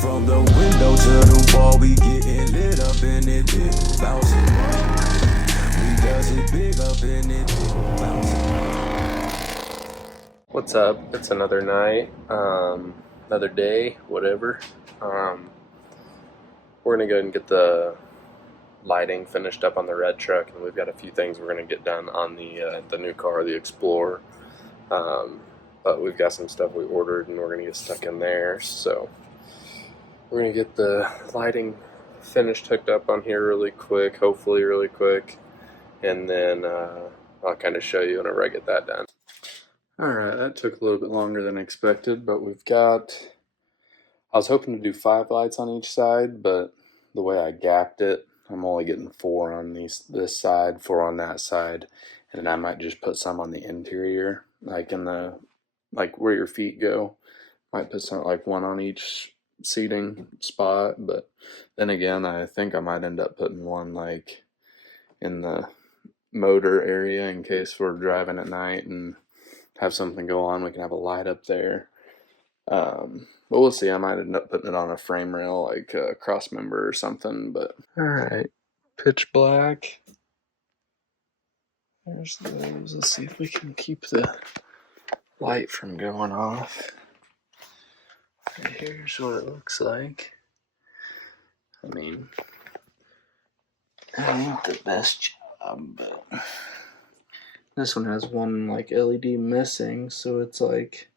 From the window to the wall, we getting lit up in it, big bouncing. We does it big up in it, big bouncing. What's up? It's another night, another day, whatever. We're gonna go ahead and get the lighting finished up on the red truck, and we've got a few things we're gonna get done on the new car, the Explorer. But we've got some stuff we ordered, and we're gonna get stuck in there. So we're gonna get the lighting finished, hooked up on here really quick, hopefully really quick, and then I'll kind of show you whenever I get that done. Alright, that took a little bit longer than expected, but I was hoping to do 5 lights on each side, but the way I gapped it, I'm only getting 4 on this side, 4 on that side, and then I might just put some on the interior, like where your feet go. Might put some, like 1 on each seating spot, but then again, I think I might end up putting 1 like in the motor area in case we're driving at night and have something go on. We can have a light up there. But we'll see. I might end up putting it on a frame rail, like a cross member or something. But alright, pitch black. There's those. Let's see if we can keep the light from going off. Here's what it looks like. I mean, I ain't the best job, but this one has 1 like LED missing, so it's like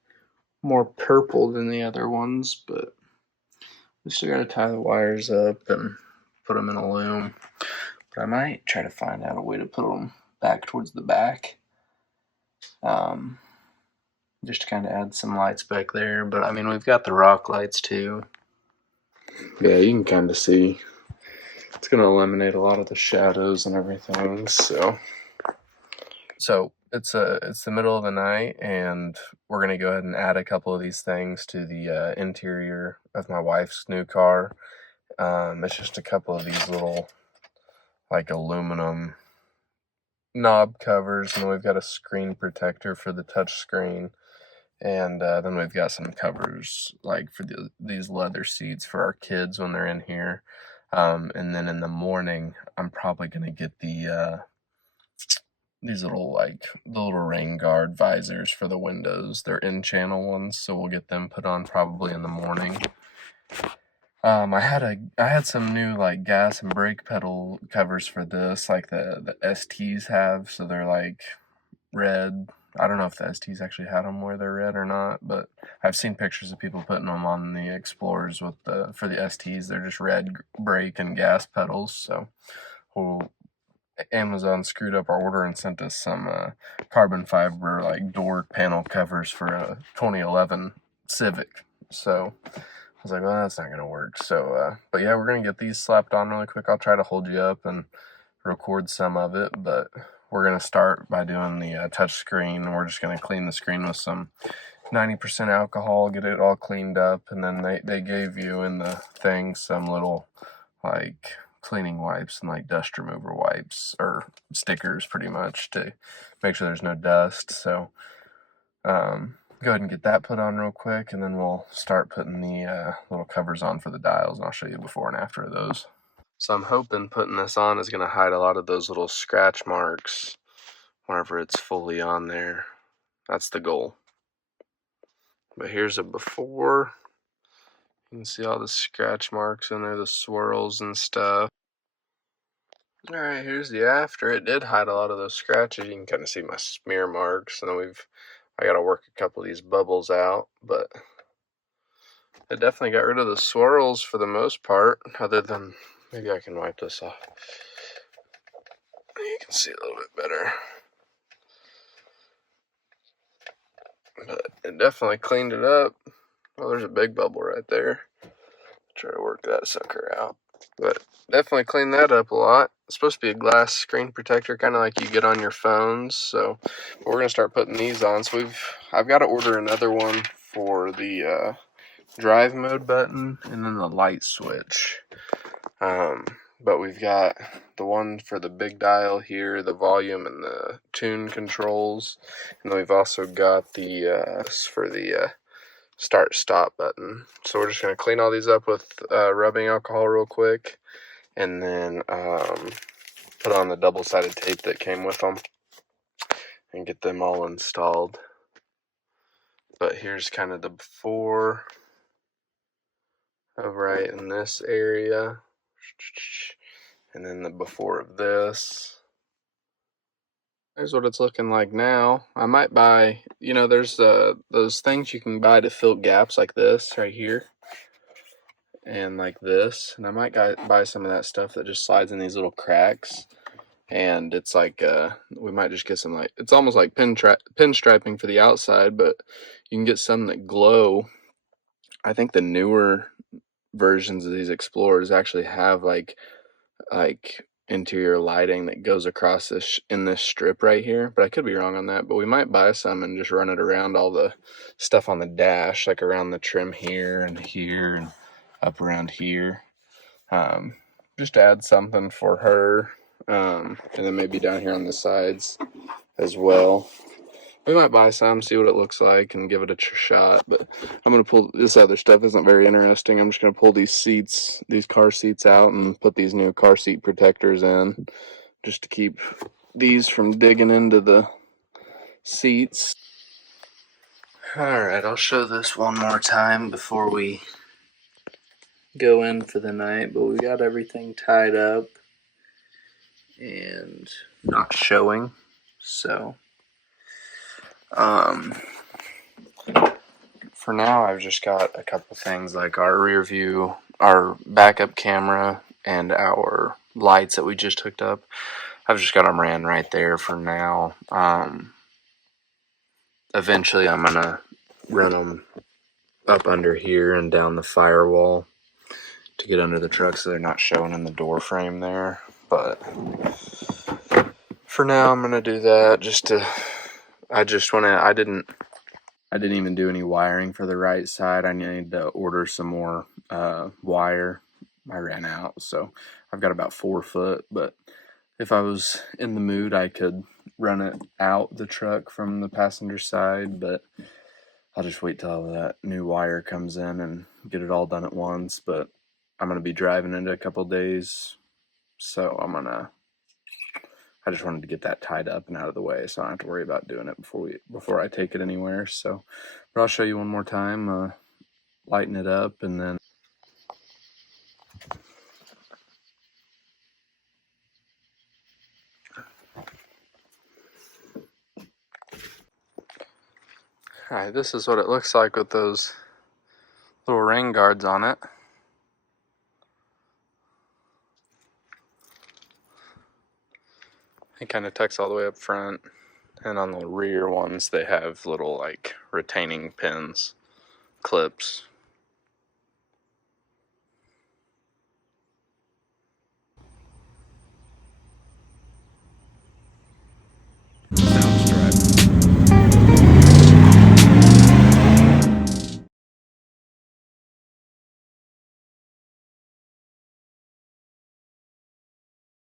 more purple than the other ones, but we still gotta tie the wires up and put them in a loom. But I might try to find out a way to put them back towards the back, just to kind of add some lights back there. But I mean, we've got the rock lights too. Yeah, you can kind of see it's gonna eliminate a lot of the shadows and everything. So it's the middle of the night, and we're gonna go ahead and add a couple of these things to the interior of my wife's new car. It's just a couple of these little like aluminum knob covers, and we've got a screen protector for the touch screen, and then we've got some covers like for these leather seats for our kids when they're in here. And then in the morning, I'm probably gonna get these little the little rain guard visors for the windows. They're in-channel ones, so we'll get them put on probably in the morning. I had some new like gas and brake pedal covers for this, like the STs have, so they're like red. I don't know if the STs actually had them where they're red or not, but I've seen pictures of people putting them on the Explorers for the STs. They're just red brake and gas pedals. So Amazon screwed up our order and sent us some carbon fiber like door panel covers for a 2011 Civic. So I was like, well, that's not going to work. So, but yeah, we're going to get these slapped on really quick. I'll try to hold you up and record some of it, but we're going to start by doing the touch screen. We're just going to clean the screen with some 90% alcohol, get it all cleaned up, and then they gave you in the thing some little, like, cleaning wipes and, like, dust remover wipes, or stickers, pretty much, to make sure there's no dust. So, go ahead and get that put on real quick, and then we'll start putting the little covers on for the dials, and I'll show you before and after of those. So I'm hoping putting this on is going to hide a lot of those little scratch marks whenever it's fully on there. That's the goal. But here's a before. You can see all the scratch marks in there, the swirls and stuff. Alright, here's the after. It did hide a lot of those scratches. You can kind of see my smear marks, and then I got to work a couple of these bubbles out, but it definitely got rid of the swirls for the most part, other than, maybe I can wipe this off. You can see a little bit better. But it definitely cleaned it up. Oh, there's a big bubble right there. Try to work that sucker out. But definitely cleaned that up a lot. It's supposed to be a glass screen protector, kind of like you get on your phones. So we're going to start putting these on. So I've got to order another one for the drive mode button and then the light switch. But we've got the one for the big dial here, the volume and the tune controls, and then we've also got the for the start stop button. So we're just going to clean all these up with rubbing alcohol real quick, and then put on the double-sided tape that came with them and get them all installed. But here's kind of the before of right in this area, and then the before of this. Here's what it's looking like now. I might buy, you know, there's those things you can buy to fill gaps like this right here and like this, and I might buy some of that stuff that just slides in these little cracks, and it's like we might just get some, like, it's almost like pinstriping for the outside, but you can get some that glow. I think the newer versions of these Explorers actually have like interior lighting that goes across this in this strip right here, but I could be wrong on that. But we might buy some and just run it around all the stuff on the dash, like around the trim here and up around here, just to add something for her, and then maybe down here on the sides as well. We might buy some, see what it looks like, and give it a shot. But I'm going to pull this other stuff. Isn't very interesting. I'm just going to pull these seats, these car seats out, and put these new car seat protectors in, just to keep these from digging into the seats. Alright, I'll show this one more time before we go in for the night. But we got everything tied up and not showing. So for now, I've just got a couple things like our rear view, our backup camera, and our lights that we just hooked up. I've just got them ran right there for now. Eventually, I'm going to run them up under here and down the firewall to get under the truck so they're not showing in the door frame there. But for now, I'm going to do that just to... I didn't even do any wiring for the right side. I need to order some more wire. I ran out, so I've got about 4 foot, but if I was in the mood, I could run it out the truck from the passenger side, but I'll just wait till that new wire comes in and get it all done at once. But I'm going to be driving in a couple days, so I just wanted to get that tied up and out of the way, so I don't have to worry about doing it before I take it anywhere. So, but I'll show you one more time, lighten it up, and then. Alright, this is what it looks like with those little rain guards on it. It kind of tucks all the way up front, and on the rear ones they have little like retaining pins, clips